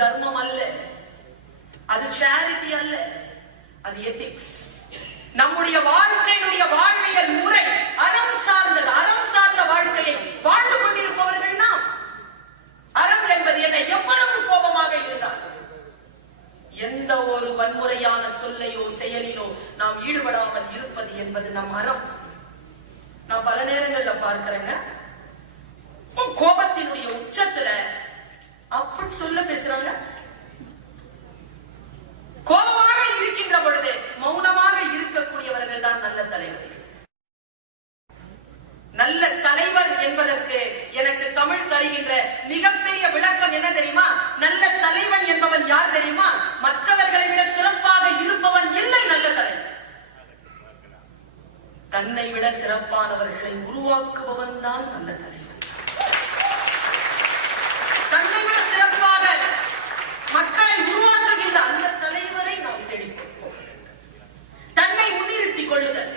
தர்மம் அல்ல, அது சேரிட்டி அல்ல, அது எத்திக்ஸ். நம்முடைய வாழ்க்கையினுடைய வாழ்வியல் முறை அறம் சார்ந்தது. அறம் சார்ந்த வாழ்க்கையை வாழ்ந்து கொண்டிருப்பவர்கள் நாம். அறம் என்பது என்ன? எவ்வளவு கோபமாக இருந்தால் எந்த ஒரு வன்முறையான சொல்லையோ செயலிலோ நாம் ஈடுபடாமல் இருப்பது என்பது நம் அறம். நான் பல நேரங்கள்ல பார்க்கிறேங்க, கோபத்தினுடைய உச்சத்துல அப்படி சொல்ல பேசுறாங்க. கோபமாக இருக்கின்ற பொழுது மௌனமாக இருக்கக்கூடியவர்கள் தான் நல்ல தலைவர்கள். நல்ல தலைவர் என்பதற்கு எனக்கு தமிழ் தருகின்ற மிகப்பெரிய விளக்கம் என்ன தெரியுமா? நல்ல தலைவன் என்பவன் யார் தெரியுமா? மற்றவர்களை விட சிறப்பாக இருப்பவன் இல்லை நல்ல தலைவன். தன்னை விட சிறப்பானவர்களை உருவாக்குபவன் தான் நல்ல தலைவன். தன்னை விட சிறப்பாக மக்களை உருவாக்குகின்ற அந்த தலைவரை நாம் தேடிக்கொள்வோம். தன்னை முன்னிறுத்திக் கொள்ளுதல்.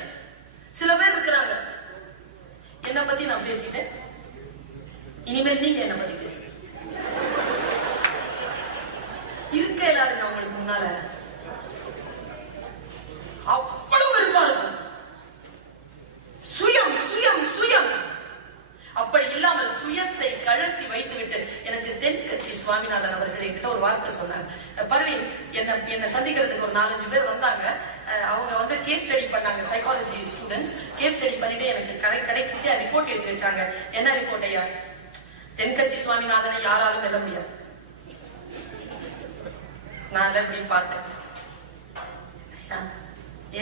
சில பேர் இருக்கிறாங்க, என்ன பத்தி நான் பேசிட்டேன், இனிமேல் நீங்க என்ன பத்தி பேசுங்க. இருக்க இல்லாதுங்க அவங்களுக்கு முன்னால அவ்வளவு விருப்பம் இருக்கும். சுயம் சுயம் சுயம். அப்படி இல்லாமல் சுயத்தை கழற்றி வைத்துவிட்டு, எனக்கு தென்கட்சி சுவாமிநாதன் அவர்கள் என்கிட்ட ஒரு வார்த்தை சொன்னாங்க. பர்வீன், என்ன சந்திக்கிறதுக்கு ஒரு 4-5 பேர் வந்தாங்க. அவங்க வந்து கேஸ் ஸ்டடி பண்ணாங்க, சைக்காலஜி ஸ்டூடெண்ட்ஸ். கேஸ் ஸ்டடி பண்ணிட்டு எனக்கு கடைசியா ரிப்போர்ட் எழுதி வச்சாங்க. என்ன ரிப்போர்ட் ஐயா? தென்கட்சி சுவாமிநாதனை யாராலும் வெல்ல முடியாது. நான் அதை இப்படி பார்த்தேன்.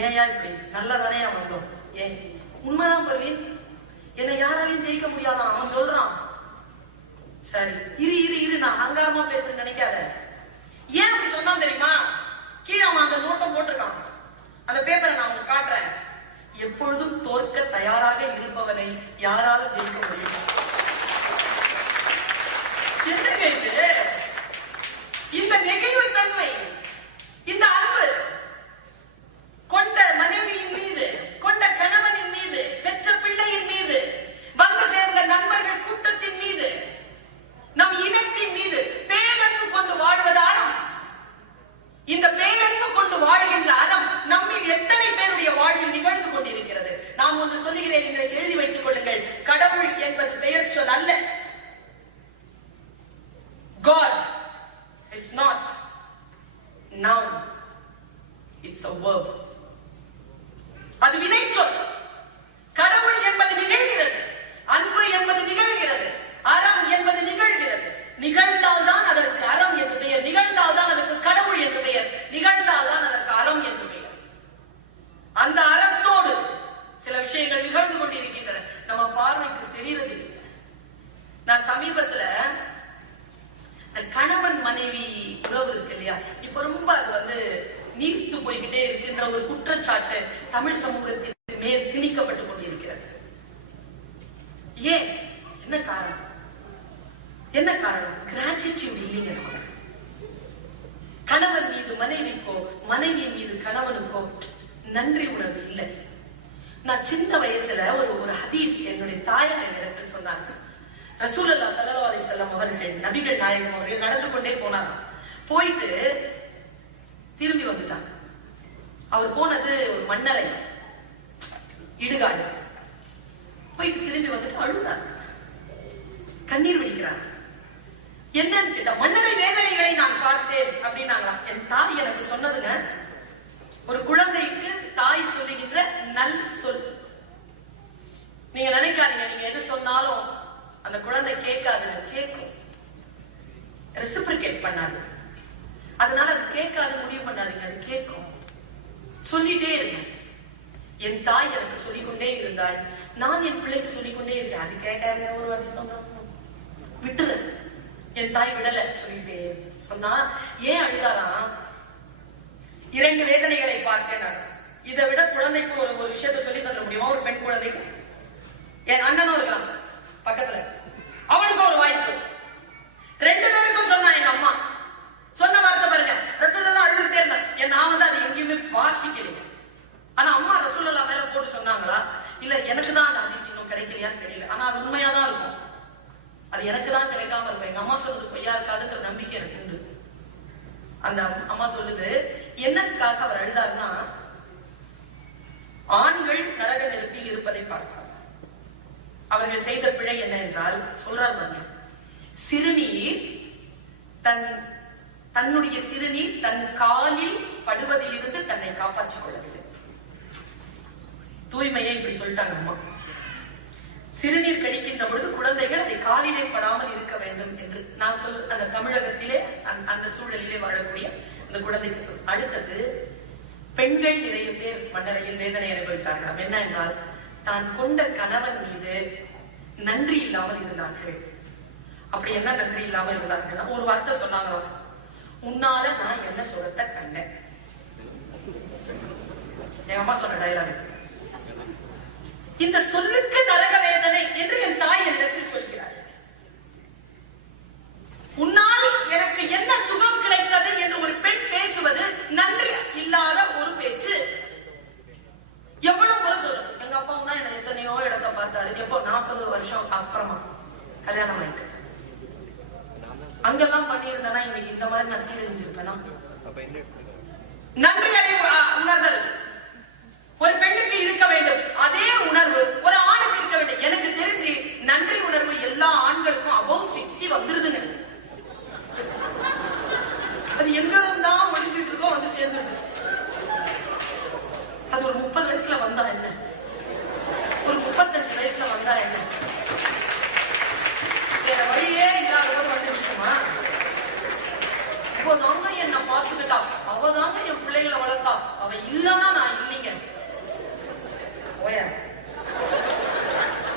ஏயா இப்படி நல்லதானே வந்தோம்? ஏன் உண்மைதான் பர்வீன், என்னை யாராலையும் ஜெயிக்க முடியாதான் அவன் சொல்றான். சரி, இரு இரு இரு, நான் அங்காரமா பேசுறேன்னு நினைக்காத. ஏன் அப்படி சொன்னா தெரியுமா? கீழே அவன் அந்த நோட்டம் போட்டிருக்கான். அந்த பேப்பரை நான் உங்களுக்கு காட்டுறேன். எப்பொழுதும் தோற்க தயாராக இருப்பவனை யாராலும் ஜெயிக்க முடியும். என்னங்க இது? இந்த நெகிழ்வு தன்மை, இந்த அன்பு கொண்ட மனைவியின் மீது, கொண்ட கணவனின் மீது, பெற்ற பிள்ளையின் மீது, வந்து சேர்ந்த நண்பர்கள் கூட்டத்தின் மீது, நம் இனத்தின் மீது பேரன்பு கொண்டு வாழ்வது அறம். இந்த பேரன்பு கொண்டு வாழ்கின்ற அறம் நம்மில் எத்தனை பேருடைய வாழ்வில் நிகழ்ந்து கொண்டிருக்கிறது? நான் ஒன்று சொல்லுகிறேன், என்று எழுதி வைத்துக் கொள்ளுங்கள். கடவுள் என்பது பெயர் சொல் அல்ல. God is not noun, it's a verb. அது வினை சொல். கடவுள் என்பது நிகழ்கிறது, அன்பு என்பது நிகழ்கிறது, அறம் என்பது நிகழ்கிறது. நிகழ்ந்தால் தான் அதற்கு அறம் என்று பெயர், நிகழ்ந்தால் தான் அதற்கு கடவுள் என்று பெயர், நிகழ்ந்தால் தான் அதற்கு அறம் என்று பெயர். அந்த அறத்தோடு சில விஷயங்கள் நிகழ்ந்து கொண்டிருக்கின்றன, நம்ம பார்வைக்கு தெரிகிறது. நான் சமீபத்துல கணவன் மனைவி உறவு இருக்கு இல்லையா, இப்ப ரொம்ப அது வந்து நீர்த்து போய்கிட்டே இருக்கின்ற ஒரு குற்றச்சாட்டு தமிழ் சமூகத்திற்கு மேல் திணிக்கப்பட்டுக் கொண்டிருக்கிறது. ஏன்? என்ன காரணம்? என்ன காரணம்? கிராட்டிடியூட் இல்லைங்க. கணவன் மீது மனைவிக்கோ, மனைவியின் மீது கணவனுக்கோ நன்றி உணர்வு இல்லை. நான் சின்ன வயசுல ஒரு ஹதீஸ் என்னுடைய தாயார் என்னிடத்தில் சொன்னாங்க. ரசூலுல்லாஹ் ஸல்லல்லாஹு அலைஹி வஸல்லம் அவர்கள், நபிகள் நாயகம் அவர்கள் நடந்து கொண்டே போனாங்க. போயிட்டு திரும்பி வந்துட்டாங்க. அவர் போனது ஒரு மன்னரை, இடுகாடு. போயிட்டு திரும்பி வந்துட்டு அழுறாங்க, கண்ணீர் வடிக்கிறாங்க. என்னன்னு கேட்டா, மன்னரை வேதனைகளை நான் பார்த்தேன் அப்படின்னாங்களாம். என் தாய் எனக்கு சொன்னதுங்க, ஒரு குழந்தைக்கு தாய் சொல்லுகின்ற நல் சொல். நீங்க நினைக்காதீங்க, நீங்க எது சொன்னாலும் அந்த குழந்தை கேட்காதுங்க, கேட்கும். ரெசிப்ரிகேட் பண்ணாது, அதனால அது கேட்காது முடிவு பண்ணாதீங்க, அது கேட்கும். சொல்லிட்டே இருக்கு. என் தாய் எனக்கு சொல்லிக்கொண்டே இருந்தாள், நான் என் பிள்ளைக்கு சொல்லிக்கொண்டே இருக்கேன். அது கேட்காது, ஒரு வாட்டி சொல்றேன், விட்டுரு. என் தாய் விடல, சொல்லிட்டே சொன்னா. ஏன் அழுதாராம்? 2 வேதனைகளை பார்த்தேன். இதை விட குழந்தைக்கு ஒரு விஷயத்த சொல்லி தர முடியுமா? ஒரு பெண் குழந்தைக்கு. என் அண்ணனும் இருக்கான் பக்கத்துல, அவனுக்கு ஒரு வாய்ப்பு. 2 பேருக்கும் சொன்னா எங்க அம்மா. சொன்ன வார்த்தை பாருங்க, ரசூலுல்லாஹ் அழுதுட்டே இருந்தா. நான் வந்து அது எங்கேயுமே வாசிக்கல. ஆனா அம்மா ரசூலுல்லாஹ் மேல போட்டு சொன்னாங்களா? இல்ல எனக்கு தான் அந்த ஹதீஸ் இன்னும் கிடைக்கலையான்னு தெரியல. ஆனா அது உண்மையாதான் இருக்கும். அது எனக்கு தான் கிடைக்காம இருக்கும். எங்க அம்மா சொல்றது பொய்யா இருக்காதுன்ற நம்பிக்கை எனக்கு உண்டு. அந்த அம்மா சொல்லுது, என்னத்துக்காக அவர் அழுதாருன்னா, ஆண்கள் நரக நெருப்பில் இருப்பதை பார்த்தார். அவர்கள் செய்த பிழை என்ன என்றால் சொல்றார், சிறுநீர் தன்னுடைய சிறுநீர் தன் காலில் படுவதில் இருந்து தன்னை காப்பாற்றிக் கொள்ளவில்லை. தூய்மையை இப்படி சொல்லிட்டாங்க அம்மா. சிறுநீர் கழிக்கின்ற பொழுது குழந்தைகள் அதை காலிலே படாமல் இருக்க வேண்டும் என்று நான் சொல்ல, அந்த தமிழகத்திலே அந்த சூழலிலே வாழக்கூடிய அந்த குழந்தைக்கு சொல். அடுத்தது, பெண்கள் நிறைய பேர் மன்னரையில் வேதனை அனுபவித்தார்கள். என்ன என்றால், தான் கொண்ட கணவன் மீது நன்றி இல்லாமல் இருந்தார்கள். அப்படி என்ன நன்றி இல்லாமல் இருந்தார்கள்? ஒரு வார்த்தை சொன்னாங்களோ, உன்னால நான் என்ன சுகத்தை கண்டேன். என் அம்மா சொன்ன டயலாக். இந்த சொல்லுக்கு நரக வேதனை என்று என் தாய் என்னத்தில் சொல்கிறார். உன்னால் எனக்கு என்ன சுகம் கிடைத்தது என்று ஒரு பெண் பேசுவது நன்றி இல்லாத ஒரு பேச்சு. எவ்வளவு முறை சொல்லுது. எங்க அப்பாவும் தான் என்ன எத்தனையோ இடத்தை பார்த்தாரு. எப்போ 40 வருஷம் அப்புறமா கல்யாணம் ஆயிட்டு. அங்கெல்லாம் பண்ணியிருந்தேன்னா இன்னைக்கு இந்த மாதிரி நான் சீரழிஞ்சிருப்பேனா? நன்றி உணர்தல் ஒரு பெண்ணுக்கு இருக்க வேண்டும். அதே உணர்வு ஒரு ஆணுக்கு இருக்க வேண்டும். எனக்கு தெரிஞ்சு நன்றி உணர்வு எல்லா ஆண்களுக்கும் above 60 வந்துருதுங்க. அது எங்க இருந்தா ஒழிஞ்சிட்டு இருக்கோ வந்து சேர்ந்துருது. அது ஒரு 30 வயசுல வந்தா என்ன, ஒரு 35 வயசுல வந்தா என்ன, வேற வழியே இல்லாத போது வந்துருக்குமா? இப்போதாங்க என்ன பார்த்துக்கிட்டா, அவதாங்க என் பிள்ளைகளை வளர்த்தா, அவ இல்லன்னா நான் இல்லைங்க.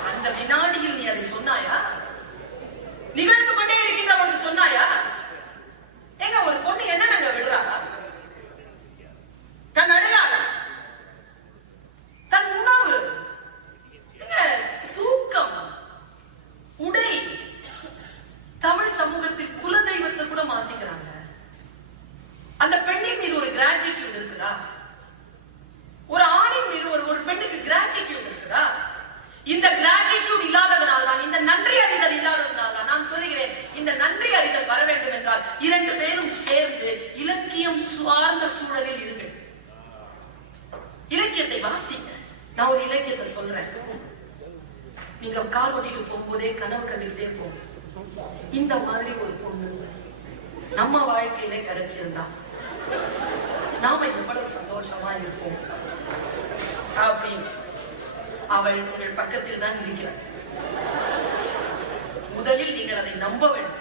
அந்த வினாடியில் நீ அதை சொன்னாயா? நிகழ்ந்து கொண்டே இருக்கின்ற ஒன்று சொன்னாயா? எங்க ஒரு பொண்ணு என்ன நாங்க விடுறாளா? தன் அடையாள, தன் உணவு, தூக்கம், உடை, தமிழ் சமூகத்தில் குலதெய்வத்தை கூட மாத்திக்கிறாங்க. அந்த பெண்ணின் மீது ஒரு கிராட்டிடியூட் இருக்குதா? ஒரு ஆணின் மீது ஒரு பெண்ணுக்கு கிராட்டிடியூட் இருக்குதா? இந்த கிராட்டிடியூட் இல்லாததனால் தான், இந்த நன்றி அறிதல் இல்லாததனால் தான் நான் சொல்லுகிறேன், இந்த நன்றி அறிதல் வர வேண்டும் என்றால் 2 பேரும் சேர்ந்து இலக்கியம் சார்ந்த சூழலில் இருங்கள். இலக்கியத்தை வாசிங்க. நான் ஒரு இலக்கியத்தை சொல்றேன். நீங்க கார் ஓட்டிட்டு போகும்போதே கனவு கண்டுகிட்டே போங்க, இந்த மாதிரி ஒரு பொண்ணு நம்ம வாழ்க்கையில கிடைச்சிருந்தா நாம எவ்வளவு சந்தோஷமா இருப்போம் அப்படின்னு. அவள் உங்கள் பக்கத்தில் தான் இருக்கிறார். முதலில் நீங்கள் அதை நம்ப வேண்டும்.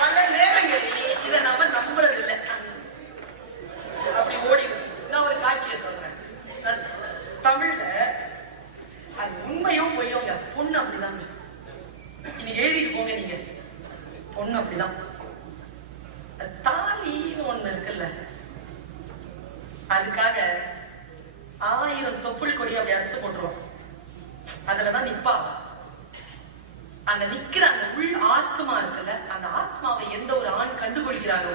பல நேரங்களில் இதை நம்ம நம்புறது இல்லை, அப்படி ஓடி. நான் ஒரு காட்சியை சொல்றேன். தமிழ்ல அது உண்மையோ பொய்யோங்க, பொண்ணு அப்படிதான். இன்னைக்கு எழுதிட்டு போங்க நீங்க, பொண்ணு அப்படிதான். தாலின்னு ஒண்ணு இருக்குல்ல, அதுக்காக 1000 தொப்புள் கொடி அப்படி அறுத்து போட்டுருவோம். அதுலதான் நிப்பா. அந்த நிக்கிற அந்த உள் ஆத்மா இருக்குல்ல, அந்த ஆத்மாவை எந்த ஒரு ஆண் கண்டுகொள்கிறாரோ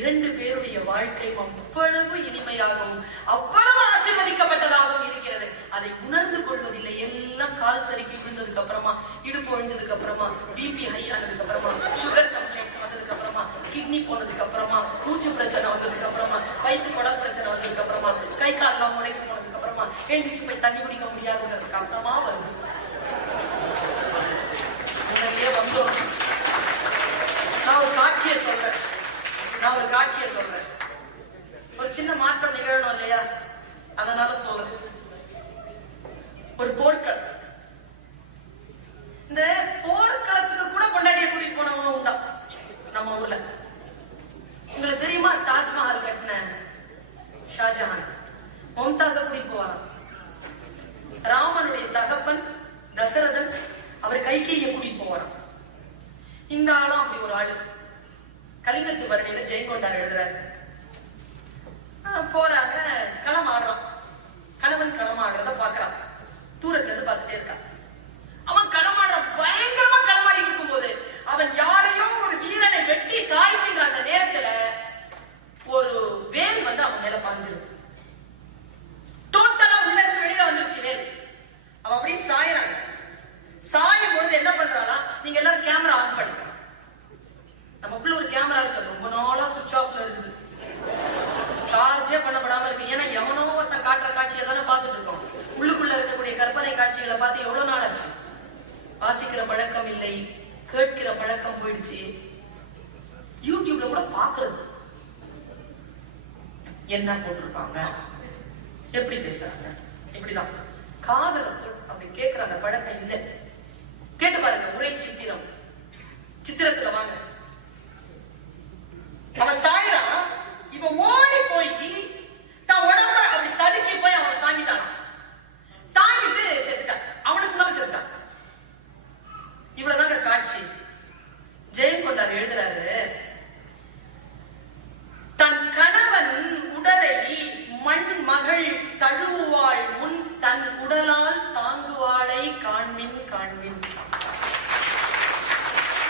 2 பேருடைய வாழ்க்கை அவ்வளவு இனிமையாகவும் அவ்வளவு ஆசீர்வதிக்கப்பட்டதாகவும் இருக்கிறது. அதை உணர்ந்து கொள்வதில்லை. எல்லாம் கால் சறுக்கி விழுந்ததுக்கு அப்புறமா, இடுப்பு ஒழிஞ்சதுக்கு அப்புறமா, பிபி ஹை ஆனதுக்கு அப்புறமா, சுகர் கம்ப்ளைண்ட் வந்ததுக்கு அப்புறமா, கிட்னி போனதுக்கு அப்புறமா, மூச்சு பிரச்சனை வந்ததுக்கு அப்புறமா, வயிற்று குடல் பிரச்சனை வந்ததுக்கு அப்புறமா, கை கால்லாம் முளைக்கு போனதுக்கு அப்புறமா, எழுந்திரிச்சு போய் தண்ணி குடிக்க முடியாதுங்கிறதுக்கு அப்புறமா வருது. வந்தோம். நான் ஒரு காட்சியை சொல்றேன். ஒரு சின்ன மாற்றம் நிகழணும் இல்லையா? அதனால சொல்றேன். ஒரு போர்க்களம். இந்த போர்க்களத்துக்கு கூட கொண்டாடிய கூட்டிட்டு போனவங்க உண்டா நம்ம ஊர்ல? உங்களுக்கு தெரியுமா, தாஜ்மஹால் கட்டின ஷாஜஹான் மும்தாஸ கூட்டிட்டு போவாராம். ராமனுடைய தகப்பன் தசரதன் அவர் கைகேயியை கூட்டிட்டு போவாராம். இந்த ஆளும் அப்படி ஒரு ஆளு. கலிங்கத்து பரணியில ஜெயங்கொண்டார் எழுதுறாரு. போறாங்க, களமாடுறான். கணவன் களமாடுறத பாக்குறான். தூரத்துல இருந்து பார்த்துட்டே இருக்கான். அவன் களமாடுற பயங்கரமா களமாடிட்டு இருக்கும் போது அவன் யாரையோ ஒரு வீரனை வெட்டி சாய்க்கின்ற அந்த நேரத்துல ஒரு வேல் வந்து அவன் மேல பாஞ்சிருக்கு. டோட்டலா உள்ள இருந்து வெளியில வந்துருச்சு வேல். அவன் அப்படியே சாயறாங்க. என்ன போட்டிருப்பாங்க, எப்படி பேசுறாங்க, இப்படிதான் காதல அப்படி கேட்கிற அந்த பழக்கம் இல்லை. கேட்டு பாருங்க, உரை சித்திரம், சித்திரத்துல வாங்க, அவன் சாயிரான், இவன் ஓடி போய் தான் உடம்ப அப்படி சதுக்கி போய் அவனை தாங்கிட்டான், தாங்கிட்டு செத்துட்டான், அவனுக்கு மேல செத்துட்டான். இவ்வளவுதாங்க காட்சி. ஜெயம் கொண்டார் எழுதுறாரு, தன் கணவன் உடலை மண் மகள் தழுவாள் முன் தன் உடலால் தாங்குவாளை காண்மின் காண்மின்.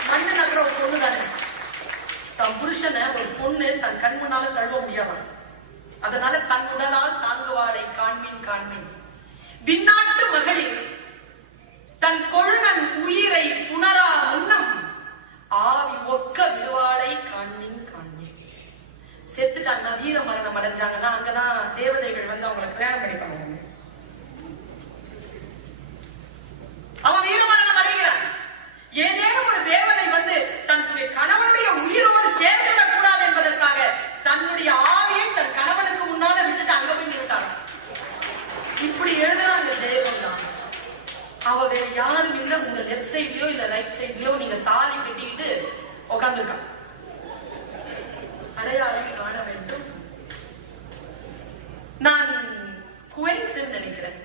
மண்ணு நகர ஒரு பொண்ணு தானே, தன் புருஷனை ஒரு பொண்ணு தன் கண் முன்னால தழுவ முடியாதான், அதனால தன் உடலால் தாங்குவாளை காண்மின் காண்மின். பின்னாட்டு மகளிர் தன் கொழுநன் உயிரை புணரா முன்னம் ஆவி ஒக்க விடுவாளை காண்மின் காண்மின். செத்துட்டாங்க, வீர மரணம் அடைஞ்சாங்கன்னா அங்கதான் தேவதைகள் வந்து அவங்களை கல்யாணம் பண்ணிப்பாங்க. அவன் வீர மரணம் அடைகிறான், ஏதேனும் ஒரு தேவதை வந்து தன்னுடைய கணவனுடைய உயிரோடு சேர்ந்துவிடக் கூடாது என்பதற்காக தன்னுடைய ஆவியை தன் கணவனுக்கு முன்னால விட்டுட்டு அங்க போய் நிறுத்தாங்க. இப்படி எழுதுறாங்க ஜெயகொண்டான். அவ வேற யாரும் இல்ல, உங்க லெப்ட் சைட்லயோ இல்ல ரைட் சைட்லயோ நீங்க தாலி கட்டிக்கிட்டு உட்காந்துருக்கான். அடையாளம் காண வேண்டும். நான் குவைத்து நினைக்கிறேன்,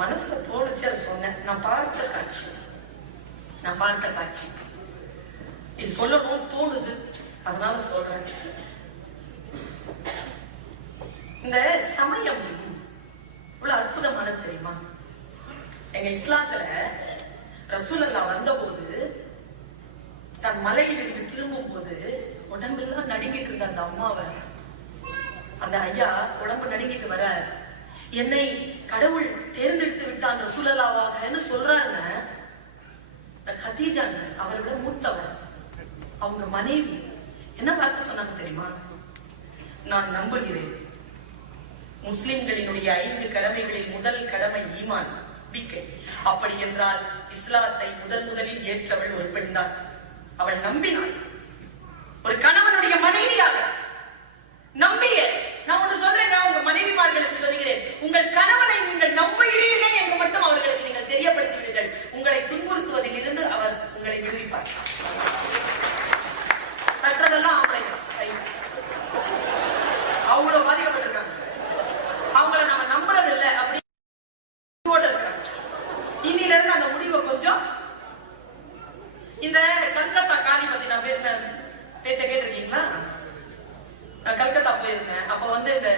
மனசுல தோணுச்சு, அதை சொன்னேன். நான் பார்த்த காட்சி இது சொல்லணும் தோணுது, அதனால சொல்றேன். இந்த சமயம் இவ்வளவு அற்புதமானது தெரியுமா? எங்க இஸ்லாத்துல ரசூலுல்லாஹ் வந்த போது தன் மலையிலிருந்து திரும்பும் போது உடம்பெல்லாம் நடுங்கிட்டு இருந்த அந்த அம்மாவை, அந்த ஐயா உடம்பு நடுங்கிட்டு வர, என்னை கடவுள் தேர்ந்தெடுத்து விட்டான் ரசூலுல்லாஹ்வாகன்னு சொல்றாங்க. கதீஜாங்க, அவரோட மூத்தவர், அவங்க மனைவி என்ன பார்த்து சொன்னாங்க தெரியுமா? நான் நம்புகிறேன், முஸ்லிம்களினுடைய 5 கடமைகளில் முதல் கடமை ஈமான், நம்பிக்கை. அப்படி என்றால் இஸ்லாத்தை முதலில் ஏற்றவள் ஒரு பெண் தான். அவள் நம்பினாள், ஒரு கணவனுடைய மனைவியாக நம்பிய. நான் ஒன்று சொல்றேங்க, உங்க மனைவிமார்களுக்கு சொல்கிறேன், உங்கள் கணவனை நீங்கள் நம்புகிறீர்கள் என்று மட்டும் அவர்களுக்கு நீங்கள் தெரியப்படுத்தி விடுங்கள். உங்களை துன்புறுத்துவதில் இருந்து அவர் உங்களை விடுவிப்பார். கற்றதெல்லாம் அவ்வளவு பாதிக்கப்பட்டிருக்காங்க, அவங்கள நம்ம நம்புறது இல்லை அப்படி இருக்காங்க. இன்னில இருந்து அந்த முடிவை கொஞ்சம், இந்த கல்கத்தா காரி பத்தி நான் பேசின பேச்ச கேட்டிருக்கீங்களா? நான் கல்கத்தா போயிருந்தேன். அப்ப வந்து இந்த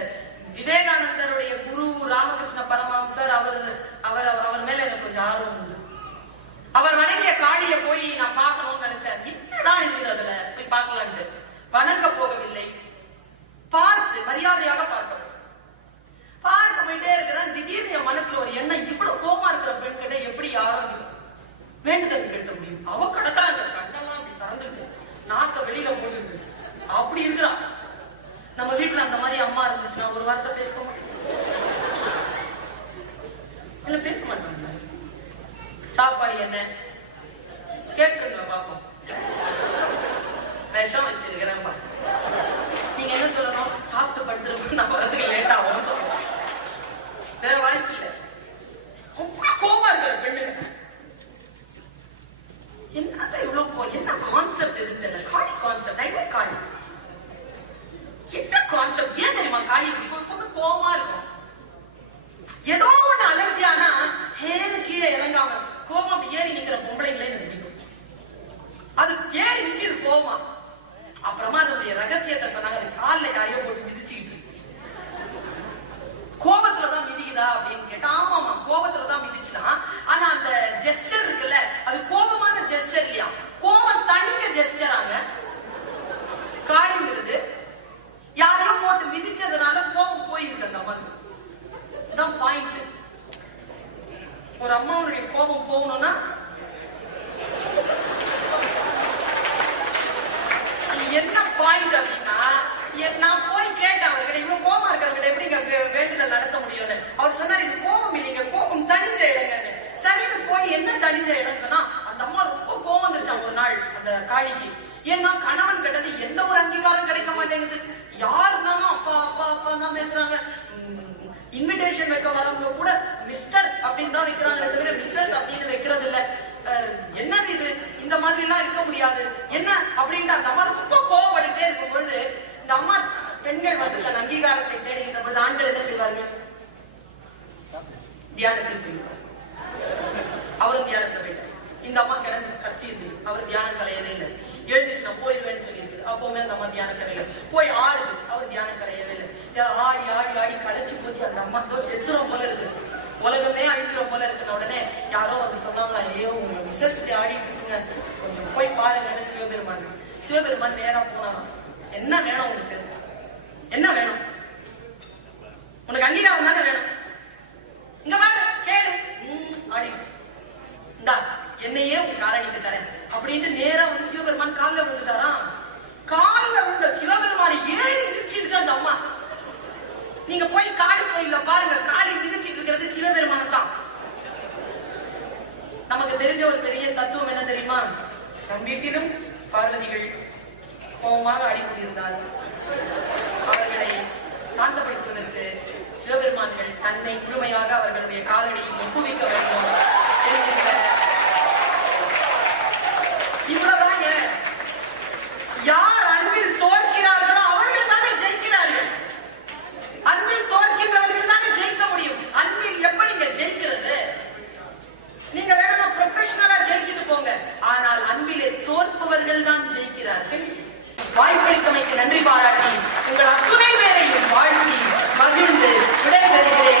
விவேகானந்தருடைய குரு ராமகிருஷ்ண பரமஹம்சர் அவர் மேல எனக்கு கொஞ்சம் ஆர்வம் உண்டு. அவர் வணங்கிய காளிய போய் நான் பார்க்கணும்னு நினைச்சேன். என்னதான் இருக்குது அதுல, போய் பார்க்கலான்ட்டு வணங்க போகவில்லை, பார்த்து மரியாதையாக பார்க்க போயிட்டே இருக்கிறேன். திடீர்னு என் மனசுல ஒரு எண்ணம், இவ்வளவு கோபமா இருக்கிற பெண் கிட்ட எப்படி யாரும் வேண்டுதல் கேட்க முடியும்? அவ கடக்காங்க, கண்டெல்லாம் அப்படி திறந்துட்டு நாக்க வெளியில போட்டுருக்கு, அப்படி இருக்கிறா. நம்ம வீட்டுல அந்த மாதிரி அம்மா இருந்துச்சுன்னா ஒரு வார்த்தை பேச மாட்டோம், இல்ல பேச மாட்டோம். சாப்பாடு என்ன கேட்டுருங்க பாப்போம், விஷம் வச்சிருக்கிறேன் பா, நீங்க என்ன சொல்லணும்? சாப்பிட்டு படுத்துருப்போம், நான் வரதுக்கு லேட் ஆகும் சொல்லணும், வேற வாய்ப்பு இல்லை. கோபமா இருக்கிற பெண்ணுங்க என்ன கான்செப்ட் இது தெரியல. காளி கான்செப்ட், காளி என்ன கான்செப்ட்? ஏன் தெரியுமா காளி பொண்ணு கோபமா இருக்கும்? ஏதோ ஒண்ணு அலர்ஜி ஆனா ஹேன்னு கீழே இறங்காம கோபம் அப்படி ஏறி நிக்கிற பொம்பளைங்களே எனக்கு பிடிக்கும். அது ஏறி நிக்கிறது கோபமா. அப்புறமா அதனுடைய ரகசியத்தை சொன்னாங்க, அது காலில் யாரையோ போட்டு மிதிச்சுக்கிட்டு கோபத்துலதான் மிதிக்குதா அப்படின்னு கேட்டா, ஆமாமா கோபத்துலதான் மிதிச்சுதான். ஆனா அந்த ஜெஸ்டர் இருக்குல்ல, அது கோபமான ஜெஸ்டர் இல்லையா, கோபம் தனிக்க ஜெஸ்டராங்க. காளிங்கிறது யாரையோ போட்டு மிதிச்சதுனால கோபம் போயிருக்கு அந்த அம்மாக்கு. இதான் பாயிண்ட். ஒரு அம்மாவுடைய கோபம் போகணும்னா என்ன பாயிண்ட் அப்படின்னா, நான் போய் கேட்டேன் அவர்கிட்ட, இவ்வளவு கோபம் இருக்கிறவங்க எப்படி வேண்டுதல் நடத்த முடியும்னு. அவர் சொன்னார், இது கோபம் இல்லைங்க, கோபம் தனிஞ்ச இடங்கன்னு. சரின்னு போய் என்ன தனிஞ்ச இடம் சொன்னா, அந்த அம்மா ரொம்ப கோபம் வந்துருச்சான் ஒரு நாள் அந்த காளிக்கு. ஏன்னா கணவன் கிட்டது எந்த ஒரு அங்கீகாரம் கிடைக்க மாட்டேங்குது, பேசுறாங்க. இன்விடேஷன் வைக்க வரவங்க கூட மிஸ்டர் அப்படின்னு தான் வைக்கிறாங்களே தவிர மிஸ்ஸஸ் அப்படின்னு வைக்கிறது இல்ல. என்னது இது, இந்த மாதிரி எல்லாம் இருக்க முடியாது என்ன அப்படின்ட்டு அந்த அம்மா ரொம்ப கோவப்பட்டுட்டே இருக்கும் பொழுது இந்த அம்மா பெண்கள் வந்து தன் அங்கீகாரத்தை தேடுகின்ற பொழுது ஆண்கள் என்ன செய்வார்கள்? தியானத்தில் போயிடுவார். அவரும் தியானத்துல போயிட்டார். இந்த அம்மா கிடந்து கத்திடுது. அவர் தியானம் கலையவே இல்லை. எழுதிச்சு நான் போயிடுவேன்னு சொல்லியிருக்கு. அப்பவுமே அந்த அம்மா தியானம் கலையில போய் ஆடுது. அவர் தியானம் கலையவே இல்லை. ஆடி ஆடி ஆடி களைச்சு போச்சு. அந்த அம்மா செத்துரும் போல இருக்கு, உலகமே அழிச்சிரும் போல இருக்குன்னு உடனே யாரோ வந்து சொன்னாங்களா, ஐயோ உங்க மிஸ்ஸஸ் ஆடிட்டு இருக்குங்க, கொஞ்சம் போய் பாருங்கன்னு சிவபெருமான் நேரா போனாராம். என்ன வேணும் உங்களுக்கு? என்ன வேணும்? உனக்கு அங்கீகாரம் தானே வேணும். இங்க பாரு கேளு. ஆடி இந்தா என்னையே உங்க காரணிக்கு தரேன் அப்படின்ட்டு நேரா வந்து சிவபெருமான் காலில் விழுந்துட்டாராம். காலில் விழுந்த சிவபெருமானை ஏறி மிதிச்சிருக்கு அந்த அம்மா. நீங்க போய் காளி கோயில்ல பாருங்க, காளி மிதிச்சிட்டு இருக்கிறது சிவபெருமானை தான். நமக்கு தெரிஞ்ச ஒரு பெரிய தத்துவம் என்ன தெரியுமா? நம் வீட்டிலும் பார்வதிகள் கோபமாக அடிக்கொண்டிருந்தார். அவர்களை சாந்தப்படுத்துவதற்கு சிவபெருமான்கள் தன்னை முழுமையாக அவர்களுடைய காலடியை ஒப்புவிக்க வேண்டும் என்கின்ற இவ்வளவுதாங்க. யார் அன்பில் தோற்கிறார்களோ அவர்கள் தானே ஜெயிக்கிறார்கள். அன்பில் தோற்கின்றவர்கள் தானே ஜெயிக்க முடியும். அன்பில் எப்படிங்க ஜெயிக்கிறது? நீங்க வேணுமா ப்ரொஃபஷனலா ஜெயிச்சுட்டு போங்க, ஆனால் அன்பிலே தோற்பவர்கள் தான் ஜெயிக்கிறார்கள். வாய்ப்பளித்தமைக்கு நன்றி பாராட்டு.